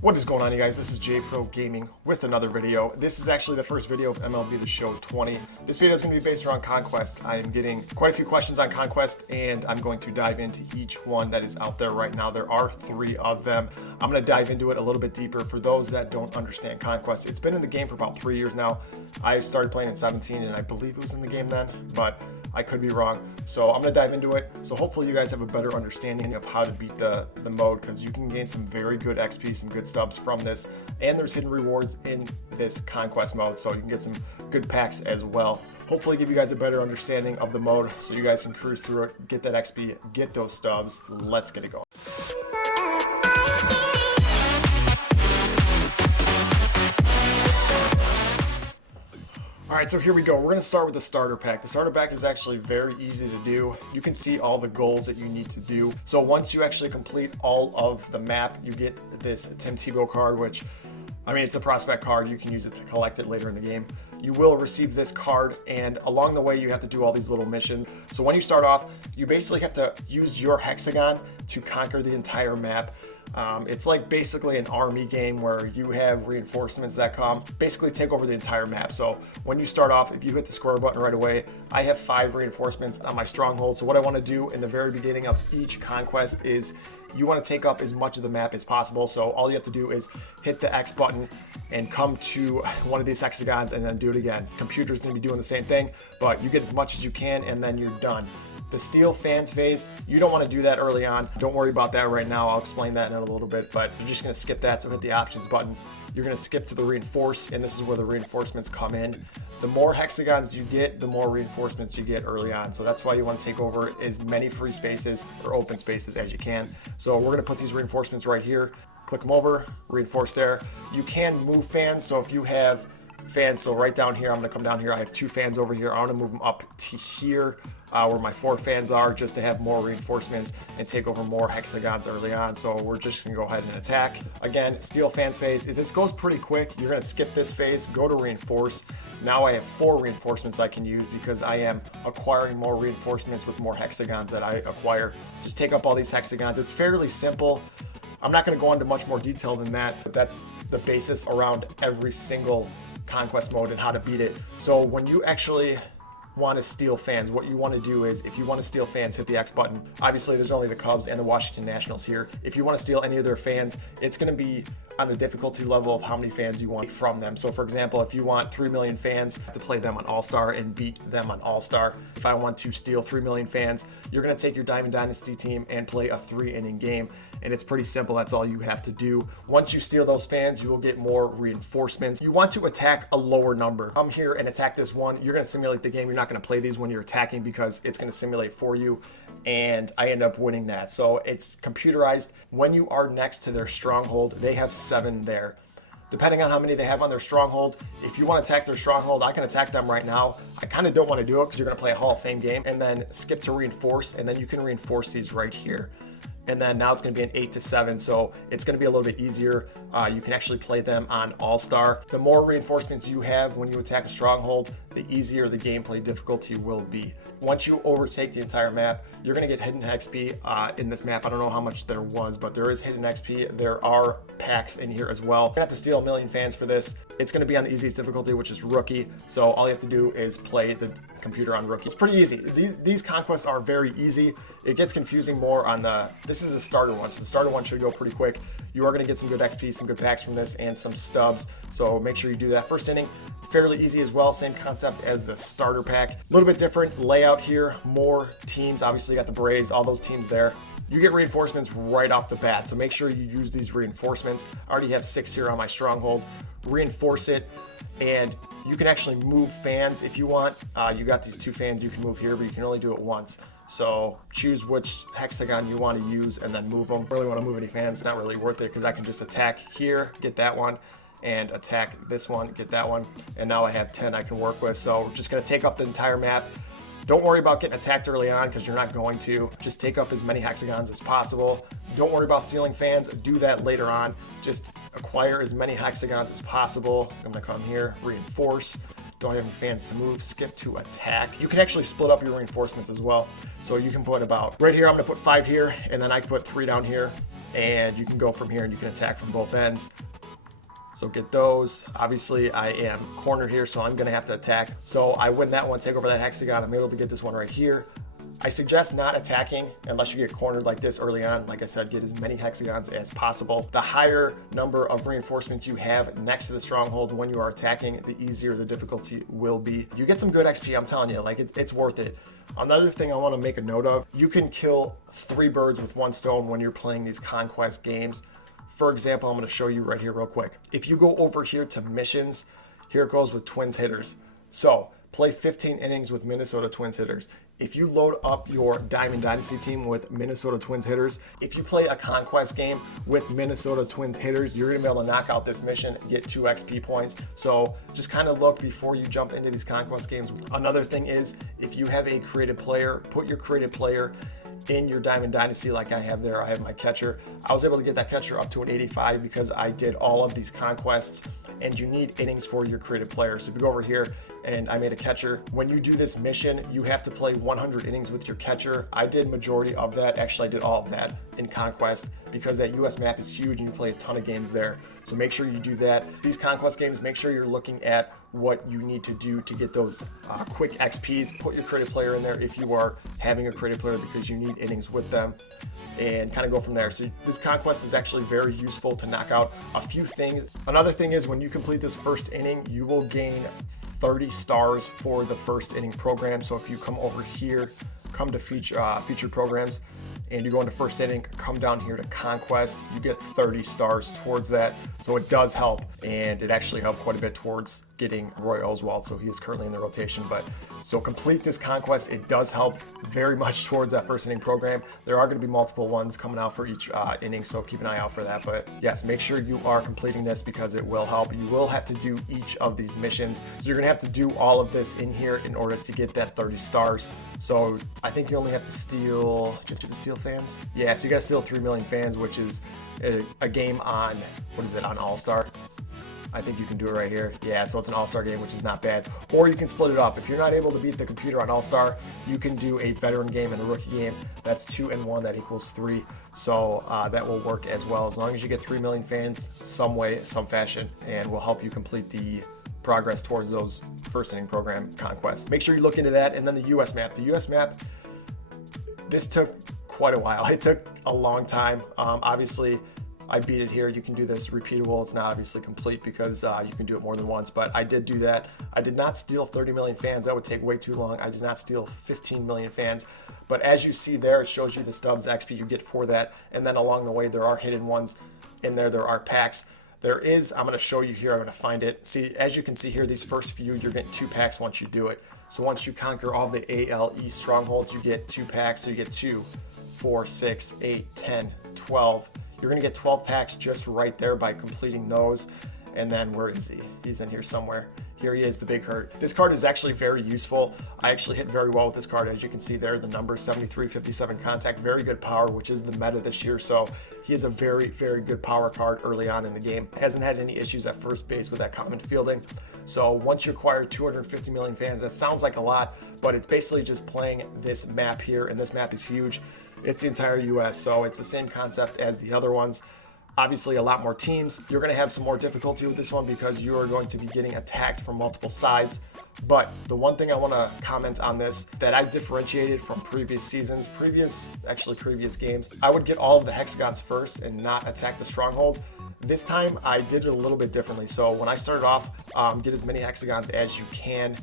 What is going on, you guys? This is JPro Gaming with another video. This is actually the first video of MLB The Show 20. This video is going to be based around Conquest. I am getting quite a few questions on Conquest, and I'm going to dive into each one that is out there right now. There are 3 of them. I'm going to dive into it a little bit deeper for those that don't understand Conquest. It's been in the game for about 3 years now. I started playing in 17, and I believe it was in the game then, but I could be wrong. So I'm going to dive into it. So hopefully you guys have a better understanding of how to beat the mode, because you can gain some very good XP, some good stubs from this. And there's hidden rewards in this Conquest mode, so you can get some good packs as well. Hopefully give you guys a better understanding of the mode so you guys can cruise through it, get that XP, get those stubs. Let's get it going. All right, so here we go. We're gonna start with the starter pack. The starter pack is actually very easy to do. You can see all the goals that you need to do. So once you actually complete all of the map, you get this Tim Tebow card, which, I mean, it's a prospect card. You can use it to collect it later in the game. You will receive this card, and along the way, you have to do all these little missions. So when you start off, you basically have to use your hexagon to conquer the entire map. It's like basically an army game where you have reinforcements that come, basically take over the entire map. So when you start off, if you hit the square button right away, I have 5 reinforcements on my stronghold. So what I want to do in the very beginning of each conquest is you want to take up as much of the map as possible. So all you have to do is hit the X button and come to one of these hexagons and then do it again. Computer's going to be doing the same thing, but you get as much as you can and then you're done. The steal fans phase, you don't want to do that early on. Don't worry about that right now. I'll explain that in a little bit, but you're just going to skip that. So hit the options button. You're going to skip to the reinforce, and this is where the reinforcements come in. The more hexagons you get, the more reinforcements you get early on. So that's why you want to take over as many free spaces or open spaces as you can. So we're going to put these reinforcements right here. Click them over, reinforce there. You can move fans. So if you have fans, so right down here, I'm going to come down here. I have 2 fans over here. I want to move them up to here where my 4 fans are, just to have more reinforcements and take over more hexagons early on. So we're just going to go ahead and attack. Again, steal fans phase. This goes pretty quick. You're going to skip this phase, go to reinforce. Now I have 4 reinforcements I can use because I am acquiring more reinforcements with more hexagons that I acquire. Just take up all these hexagons. It's fairly simple. I'm not going to go into much more detail than that, but that's the basis around every single Conquest mode and how to beat it. So when you actually want to steal fans, what you want to do is, if you want to steal fans, hit the X button. Obviously there's only the Cubs and the Washington Nationals here. If you want to steal any of their fans, it's going to be on the difficulty level of how many fans you want from them. So for example, if you want 3 million fans to play them on All-Star and beat them on All-Star, if I want to steal 3 million fans, you're going to take your Diamond Dynasty team and play a 3-inning game. And it's pretty simple. That's all you have to do. Once you steal those fans, you will get more reinforcements. You want to attack a lower number. Come here and attack this one. You're going to simulate the game. You're not going to play these when you're attacking because it's going to simulate for you. And I end up winning that. So it's computerized. When you are next to their stronghold, they have 7 there. Depending on how many they have on their stronghold, if you want to attack their stronghold, I can attack them right now. I kind of don't want to do it because you're going to play a Hall of Fame game, and then skip to reinforce, and then you can reinforce these right here. And then now it's going to be an 8-7, so it's going to be a little bit easier. You can actually play them on All-Star. The more reinforcements you have when you attack a stronghold, the easier the gameplay difficulty will be. Once you overtake the entire map, you're going to get hidden XP in this map. I don't know how much there was, but there is hidden XP. There are packs in here as well. You're going to have to steal 1 million fans for this. It's going to be on the easiest difficulty, which is Rookie. So all you have to do is play the computer on Rookie. It's pretty easy. These conquests are very easy. It gets confusing more on this is the starter one. So the starter one should go pretty quick. You are going to get some good XP, some good packs from this, and some stubs. So make sure you do that. First inning, fairly easy as well. Same concept as the starter pack. A little bit different layout here. More teams. Obviously, you got the Braves, all those teams there. You get reinforcements right off the bat. So make sure you use these reinforcements. I already have 6 here on my stronghold. Reinforce it. And you can actually move fans if you want. You got these 2 fans you can move here, but you can only do it once. So choose which hexagon you want to use and then move them. Really want to move any fans, it's not really worth it because I can just attack here, get that one, and attack this one, get that one. And now I have 10 I can work with. So we're just going to take up the entire map. Don't worry about getting attacked early on because you're not going to. Just take up as many hexagons as possible. Don't worry about stealing fans. Do that later on. Just acquire as many hexagons as possible. I'm going to come here, reinforce. don't have any fans to move, skip to attack. You can actually split up your reinforcements as well. So you can put about, right here, I'm gonna put 5 here, and then I can put 3 down here, and you can go from here and you can attack from both ends. So get those. Obviously, I am cornered here, so I'm gonna have to attack. So I win that one, take over that hexagon. I'm able to get this one right here. I suggest not attacking unless you get cornered like this early on. Like I said, get as many hexagons as possible. The higher number of reinforcements you have next to the stronghold when you are attacking, the easier the difficulty will be. You get some good XP, I'm telling you, like it's worth it. Another thing I want to make a note of, you can kill 3 birds with 1 stone when you're playing these Conquest games. For example, I'm going to show you right here real quick. If you go over here to missions, here it goes with Twins hitters. So play 15 innings with Minnesota Twins hitters. If you load up your Diamond Dynasty team with Minnesota Twins hitters, if you play a Conquest game with Minnesota Twins hitters, you're gonna be able to knock out this mission, get 2 XP points. So just kind of look before you jump into these Conquest games. Another thing is, if you have a created player, put your created player in your Diamond Dynasty like I have there. I have my catcher. I was able to get that catcher up to an 85 because I did all of these conquests, and you need innings for your creative player. So if you go over here and I made a catcher, when you do this mission, you have to play 100 innings with your catcher. I did majority of that. Actually, I did all of that in Conquest because that US map is huge and you play a ton of games there. So make sure you do that. These Conquest games, make sure you're looking at what you need to do to get those quick XPs. Put your creative player in there if you are having a creative player because you need innings with them, and kind of go from there. So this Conquest is actually very useful to knock out a few things. Another thing is when you complete this first inning, you will gain 30 stars for the first inning program. So if you come over here, come to featured programs, and you go into first inning, come down here to Conquest, you get 30 stars towards that. So it does help, and it actually helped quite a bit towards getting Roy Oswalt. So he is currently in the rotation, but so complete this Conquest. It does help very much towards that first inning program. There are going to be multiple ones coming out for each inning, so keep an eye out for that. But yes, make sure you are completing this because it will help. You will have to do each of these missions. So you're going to have to do all of this in here in order to get that 30 stars. So I think you only have to steal, do you have to steal fans? Yeah, so you got to steal 3 million fans, which is a game on, what is it, on All-Star? I think you can do it right here. Yeah, so it's an All-Star game, which is not bad. Or you can split it up. If you're not able to beat the computer on All-Star, you can do a veteran game and a rookie game. That's 2 and 1, that equals 3. So that will work as well, as long as you get 3 million fans some way, some fashion, and will help you complete the progress towards those first inning program conquests. Make sure you look into that. And then the US map. The US map, this took quite a while. It took a long time. Obviously, I beat it here. You can do this repeatable. It's not obviously complete because you can do it more than once, but I did do that. I did not steal 30 million fans. That would take way too long. I did not steal 15 million fans, but as you see there, it shows you the STUBS XP you get for that. And then along the way, there are hidden ones in there. There are packs. There is, I'm going to show you here. I'm going to find it. See, as you can see here, these first few, you're getting 2 packs once you do it. So once you conquer all the ALE strongholds, you get 2 packs. So you get 2, 4, 6, 8, 10, 12. You're going to get 12 packs just right there by completing those. And then where is he? He's in here somewhere. Here he is, the Big Hurt. This card is actually very useful. I actually hit very well with this card. As you can see there, the numbers 73, 57 contact, very good power, which is the meta this year. So he is a very, very good power card early on in the game. Hasn't had any issues at first base with that common fielding. So once you acquire 250 million fans, that sounds like a lot, but it's basically just playing this map here, and this map is huge. It's the entire US, so it's the same concept as the other ones. Obviously a lot more teams. You're going to have some more difficulty with this one because you are going to be getting attacked from multiple sides. But the one thing I want to comment on this that I differentiated from previous seasons, previous games, I would get all of the hexagons first and not attack the stronghold. This time I did it a little bit differently. So when I started off, get as many hexagons as you can.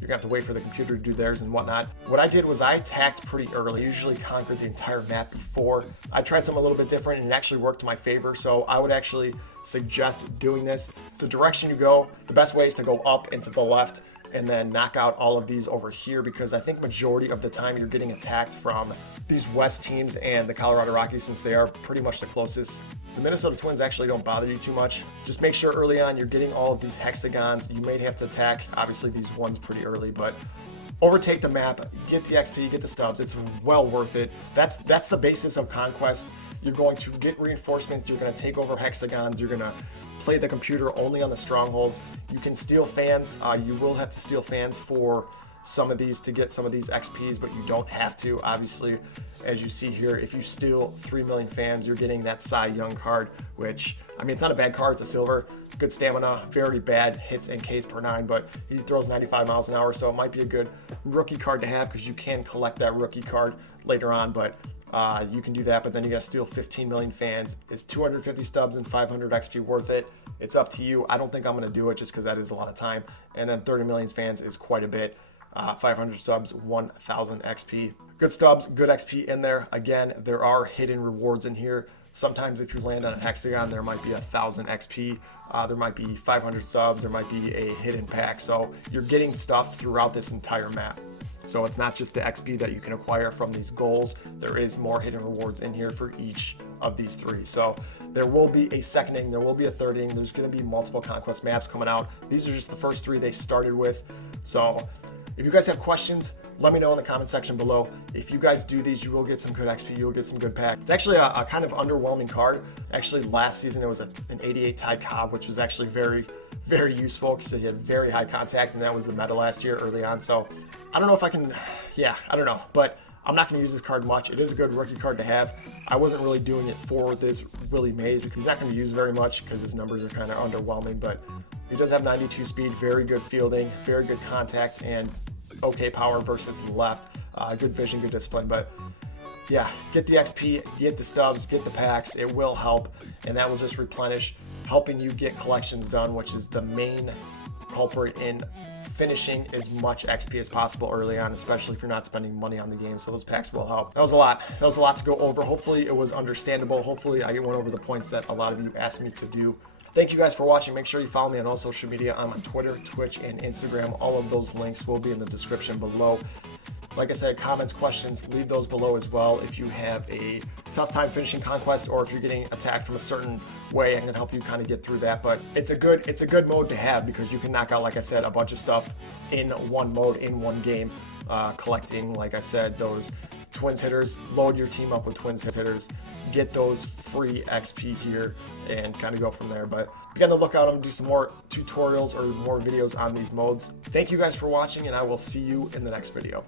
You're gonna have to wait for the computer to do theirs and whatnot. What I did was I attacked pretty early, usually conquered the entire map before. I tried something a little bit different and it actually worked to my favor. So I would actually suggest doing this. The direction you go, the best way is to go up and to the left and then knock out all of these over here, because I think majority of the time you're getting attacked from these West teams and the Colorado Rockies, since they are pretty much the closest. The Minnesota Twins actually don't bother you too much. Just make sure early on you're getting all of these hexagons. You may have to attack, obviously, these ones pretty early, but overtake the map, get the XP, get the STUBS. It's well worth it. That's the basis of Conquest. You're going to get reinforcements. You're going to take over hexagons. You're going to play the computer only on the strongholds. You can steal fans. You will have to steal fans for some of these to get some of these XPs, but you don't have to. Obviously, as you see here, if you steal 3 million fans, you're getting that Cy Young card, which, I mean, it's not a bad card. It's a silver, good stamina, very bad hits and Ks per 9, but he throws 95 miles an hour, so it might be a good rookie card to have because you can collect that rookie card later on, but you can do that, but then you got to steal 15 million fans. Is 250 stubs and 500 XP worth it? It's up to you. I don't think I'm going to do it just because that is a lot of time, and then 30 million fans is quite a bit. 500 subs, 1,000 XP. Good stubs, good XP in there. Again, there are hidden rewards in here. Sometimes if you land on an hexagon, there might be 1,000 XP. There might be 500 subs. There might be a hidden pack. So you're getting stuff throughout this entire map. So it's not just the XP that you can acquire from these goals. There is more hidden rewards in here for each of these 3. So there will be a seconding, there will be a thirding. There's going to be multiple Conquest maps coming out. These are just the first 3 they started with. So if you guys have questions, let me know in the comment section below. If you guys do these, you will get some good XP, you'll get some good packs. It's actually a kind of underwhelming card. Actually, last season it was an 88 Ty Cobb, which was actually very, very useful because he had very high contact, and that was the meta last year early on. So I don't know if I can, I don't know, but I'm not going to use this card much. It is a good rookie card to have. I wasn't really doing it for this Willie Mays because he's not going to use very much because his numbers are kind of underwhelming, but he does have 92 speed, very good fielding, very good contact, and okay power versus the left. Good vision, good discipline, but yeah, get the XP, get the stubs, get the packs. It will help, and that will just replenish, helping you get collections done, which is the main culprit in finishing as much XP as possible early on, especially if you're not spending money on the game. So those packs will help. That was a lot. That was a lot to go over. Hopefully it was understandable. Hopefully I went over the points that a lot of you asked me to do. Thank you guys for watching. Make sure you follow me on all social media. I'm on Twitter, Twitch, and Instagram. All of those links will be in the description below. Like I said, comments, questions, leave those below as well. If you have a tough time finishing Conquest, or if you're getting attacked from a certain way, I can help you kind of get through that. But it's a good mode to have because you can knock out, like I said, a bunch of stuff in one mode, in one game, collecting, like I said, those Twins hitters. Load your team up with Twins hitters, get those free XP here, and kind of go from there. But be on the lookout. I'm gonna do some more tutorials or more videos on these modes. Thank you guys for watching, and I will see you in the next video.